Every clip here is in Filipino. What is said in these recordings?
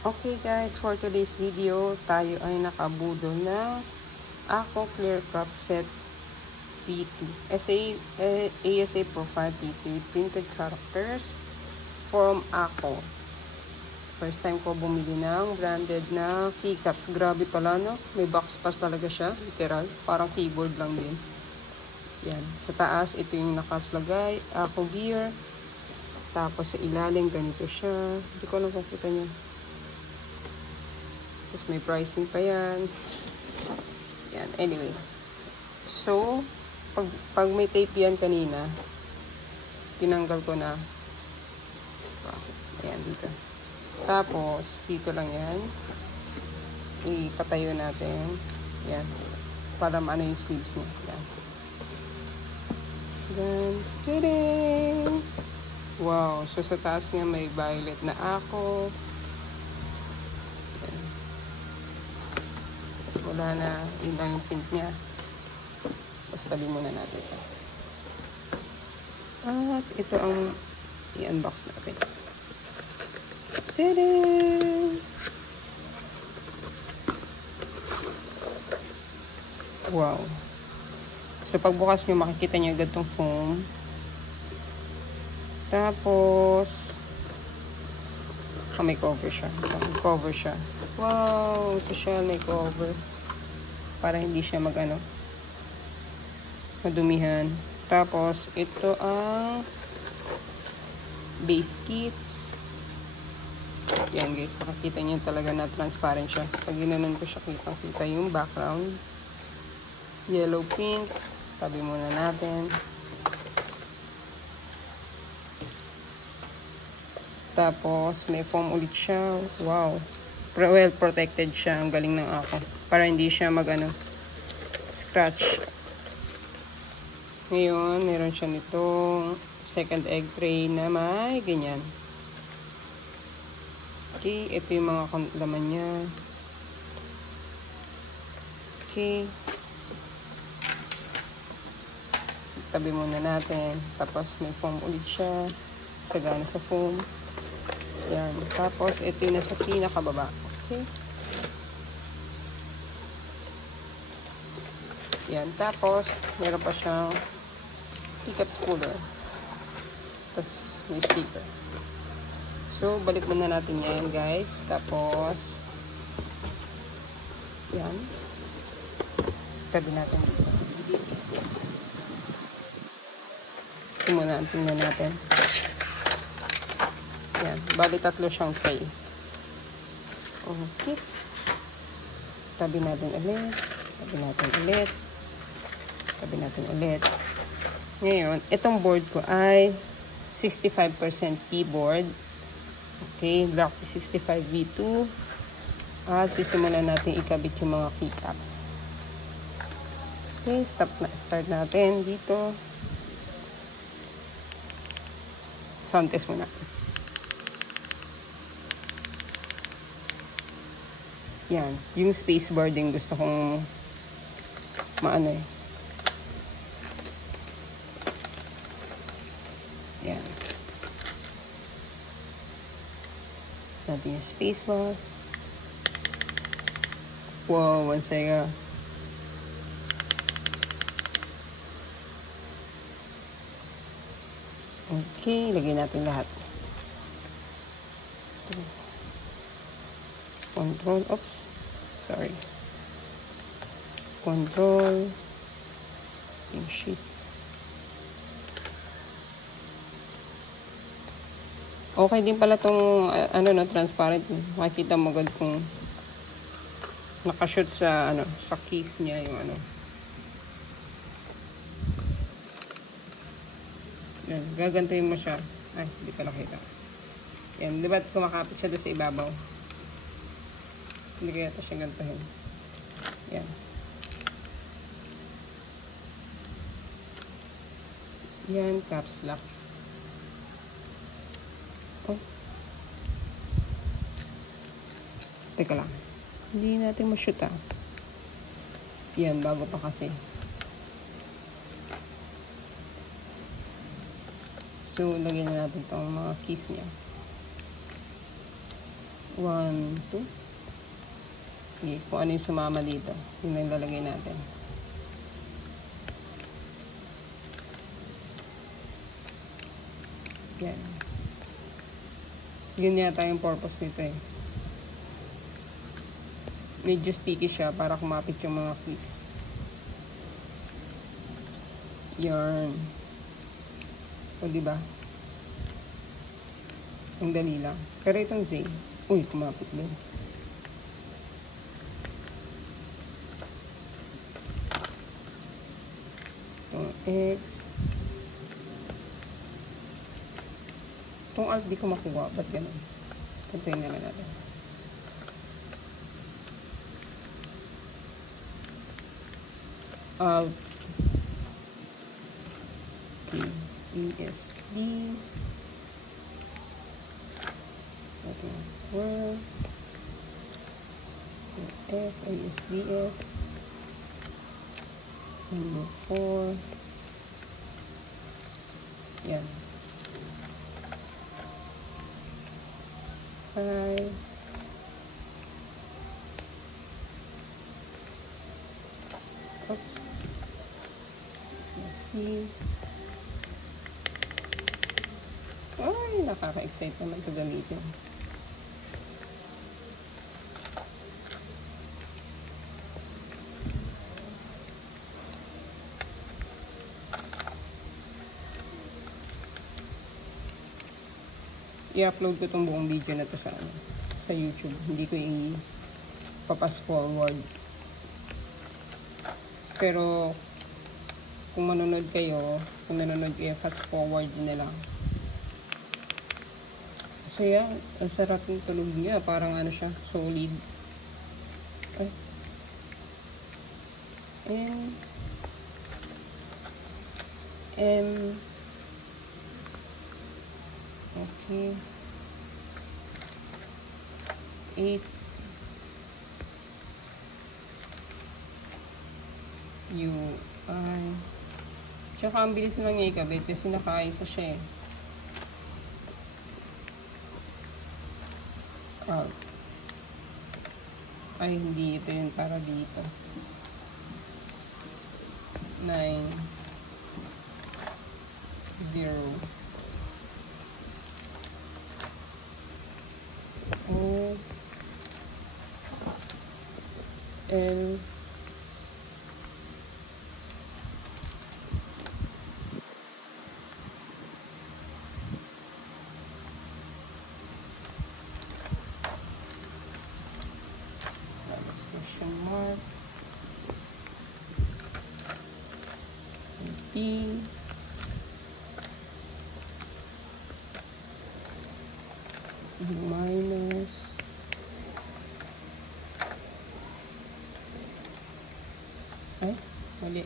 Okay guys, for today's video, tayo ay nakabudol ng Ako Clear Cup Set V2 ASA Profile PC printed characters from Ako. First time ko bumili ng branded na keycaps. Grabe pala, no? May box pass talaga siya, literal. Parang keyboard lang din. Yan. Sa taas, ito yung nakaslagay. Ako Gear. Tapos sa ilalim, ganito siya. Hindi ko lang kung kita niya. Tapos may pricing pa yan. Yan. Anyway. So, pag may tape yan kanina, tinanggal ko na. Ayan, dito. Tapos, dito lang yan. Ipatayo natin. Yan. Para maano yung sleeves niya. Yan. Then, tadang! Wow. So, sa taas nga may violet na ako. Yan. Wala na. Yun lang yung print niya. Tapos, tabi muna natin. At ito ang i-unbox natin. Tadang! Wow. So, pagbukas nyo, makikita nyo agad itong foam. Tapos, may cover siya. May cover siya. Wow! Social may cover. Para hindi siya madumihan. Tapos, ito ang base kits. Yan guys, makikita nyo talaga na transparent siya. Pag ginanon ko siya, kitang-kita yung background. Yellow print. Tabi muna natin. Tapos, may foam ulit siya. Wow. Well protected siya. Ang galing ng ako. Para hindi siya scratch. Ngayon, meron siya nitong second egg tray na may ganyan. Okay, ito yung mga laman niya. Okay. Tabi muna natin. Tapos, may foam ulit siya. Sagana sa foam. Yan. Tapos, ito yung nasa pinakababa. Okay. Yan. Tapos, meron pa siyang keycaps cooler. Tapos, may sticker. So, balik muna natin yan, guys. Tapos, yan. Tabi natin dito sa bibig. Ito muna ang tingnan natin. Yan. Bali, tatlo siyang tray. Okay. Tabi natin ulit. Tabi natin ulit. Tabi natin ulit. Ngayon, itong board ko ay 65% keyboard. Okay. Block 65 V2. At sisimulan natin ikabit yung mga keycaps. Okay. Start natin dito. Sound test muna. Yan. Yung spacebar din gusto kong maano eh. Yan. Natin yung spacebar. Wow, one second. Okay, lagay natin lahat. Control, oops, sorry. Control, yung shift. Okay din pala tong transparent. Makikita mo agad kung nakashoot sa sa case niya yung Yan, gagantuin mo siya. Ay, hindi pala kita. Yan, di ba kumakapit siya doon sa ibabaw? Hindi kaya ito siya gantuhin. Yan. Yan, caps lock. Oh. Teka lang. Hindi natin ma-shoot Yan, bago pa kasi. So, lagyan na natin itong mga keys niya. 1, 2. Okay, kung ano yung sumama dito. Yun lang lalagay natin. Yan. Yun yata yung purpose nito eh. Medyo sticky siya para kumapit yung mga keys. Yan. O diba? Ang dali lang. Pero itong Z, uy, kumapit din. Itong X. Itong Alt di ko makuha. Ba't ganun? Puntayin na lang natin. Alt. Okay. ESD. Okay. Word. F. ASDF. Number 4. Yan. 5. Oops. C. Ay, nakaka-excite naman ito gamitin. I-upload ko itong buong video na to sa YouTube. Hindi ko i-pass forward. Pero kung manonood kayo, kung nanonood kayo, fast forward na lang. Kasi yan, ang sarap ng tulog niya. Parang ano siya, solid. Ay. Okay. 8. UI. Tsaka ang bilis lang niya ikabit kasi nakaisa siya eh. Ay, hindi ito yun para dito. 9, 0. O L question mark P minus ay, mali.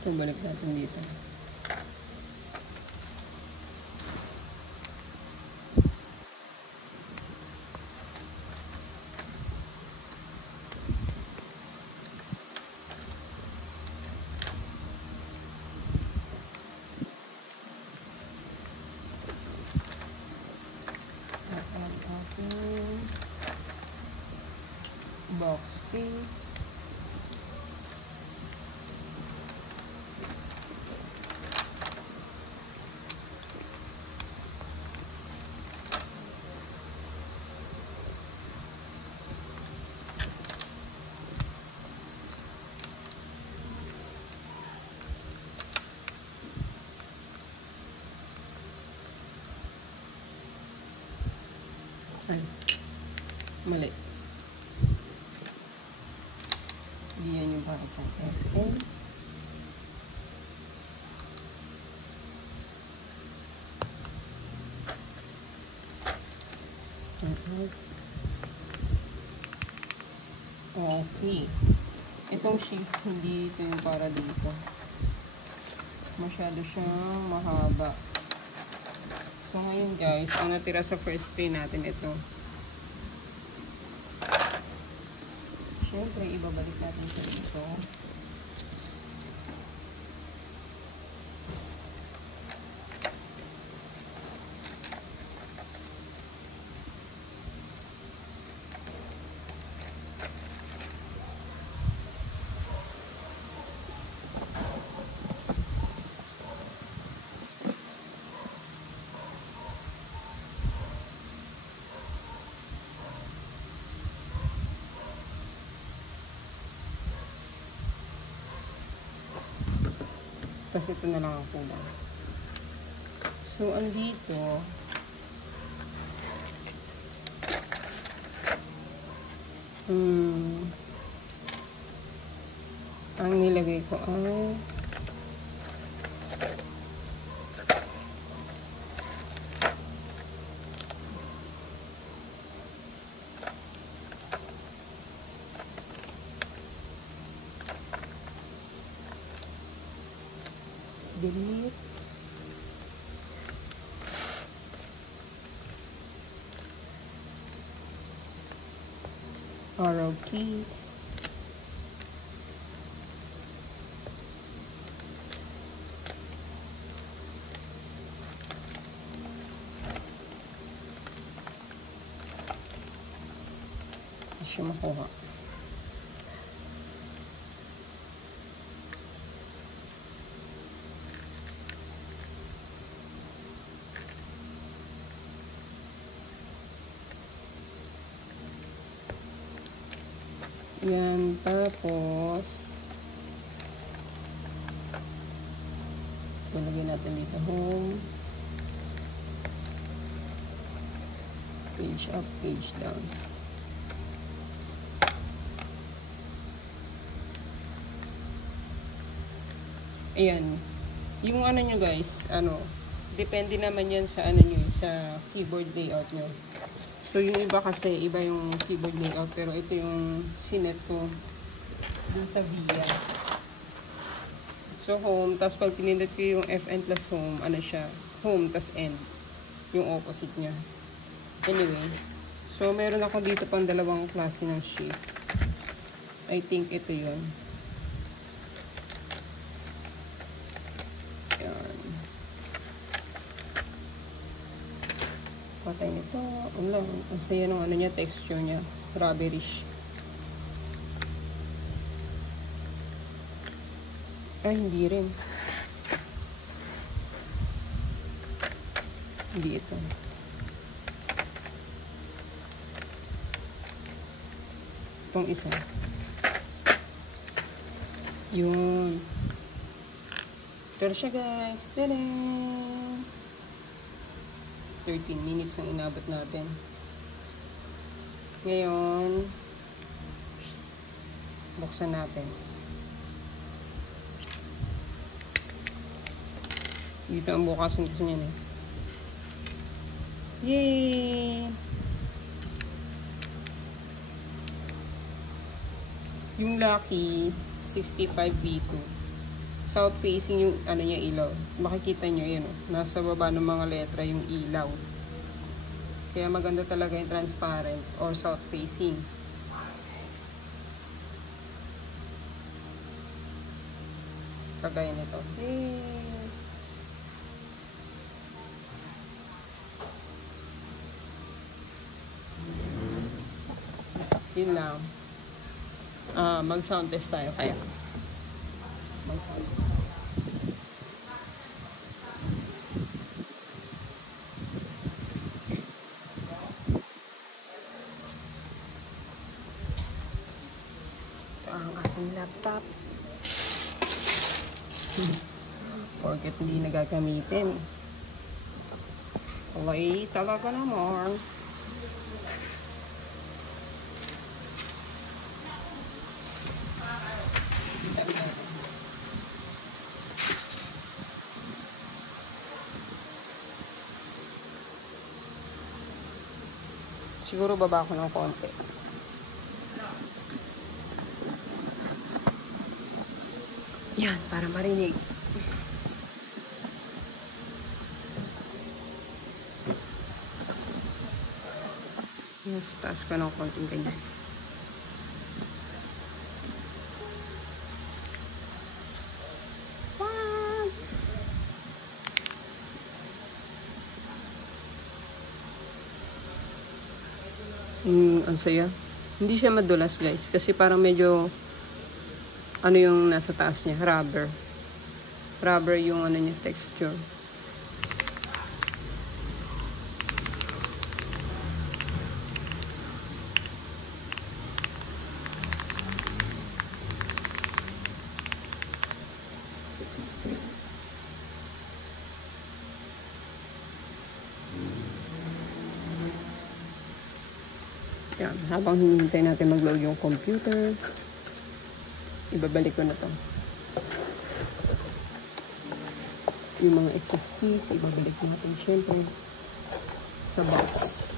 Ito, balik natin dito. Box space. Ay, mali. Hindi yan yung para pang FM. Okay. Itong sheet, hindi ito yung para dito. Masyado siyang mahaba. So, ngayon guys, ang natira sa first tray natin ito. Siyempre, ibabalik natin siya dito. Tapos ito na lang ang kulang. So, andito, ang nilagay ko ay delete. Arrow keys. Hindi siya makuha. Yan, tapos ilagay natin dito home, page up, page down. Ayan, yung ano nyo guys, depende naman yan sa ano nyo, sa keyboard layout nyo. So, yung iba kasi, iba yung keyboard layout. Pero ito yung sinet ko dun sa VIA. So, home. Tapos, pag pinindot ko yung FN plus home, ano siya? Home, tas end. Yung opposite niya. Anyway. So, meron ako dito pang dalawang klase ng sheet. I think ito yun. Patay nito. Wala. Ang saya ng ano niya, texture niya. Rubberish. Ay, hindi rin. Hindi ito. Itong isa. Yun. Pero siya guys. Tadaan! 13 minutes ang inabot natin. Ngayon, buksan natin. Dito ang bukasan kasi niyan eh. Yay! Yung Lucky 65V2. South facing yung ano niya ilaw. Makikita nyo yun. Nasa baba ng mga letra yung ilaw. Kaya maganda talaga yung transparent or south facing. Kagaya nito. Yun lang. Mag-sound test tayo kaya. Mag-sound test. Ang aking laptop. Porket hindi nagagamitin. Okay, talaga naman. Siguro baba ko ng konti. Yan, para marinig. Yes, taas ko ng konting ganyan. Ang saya. Hindi siya madulas, guys. Kasi parang medyo ano yung nasa taas niya? Rubber. Rubber yung ano niya, texture. Yan, habang hinihintay natin mag-load yung computer, ibabalik ko na to. Yung mga excess keys, ibabalik natin syempre sa box.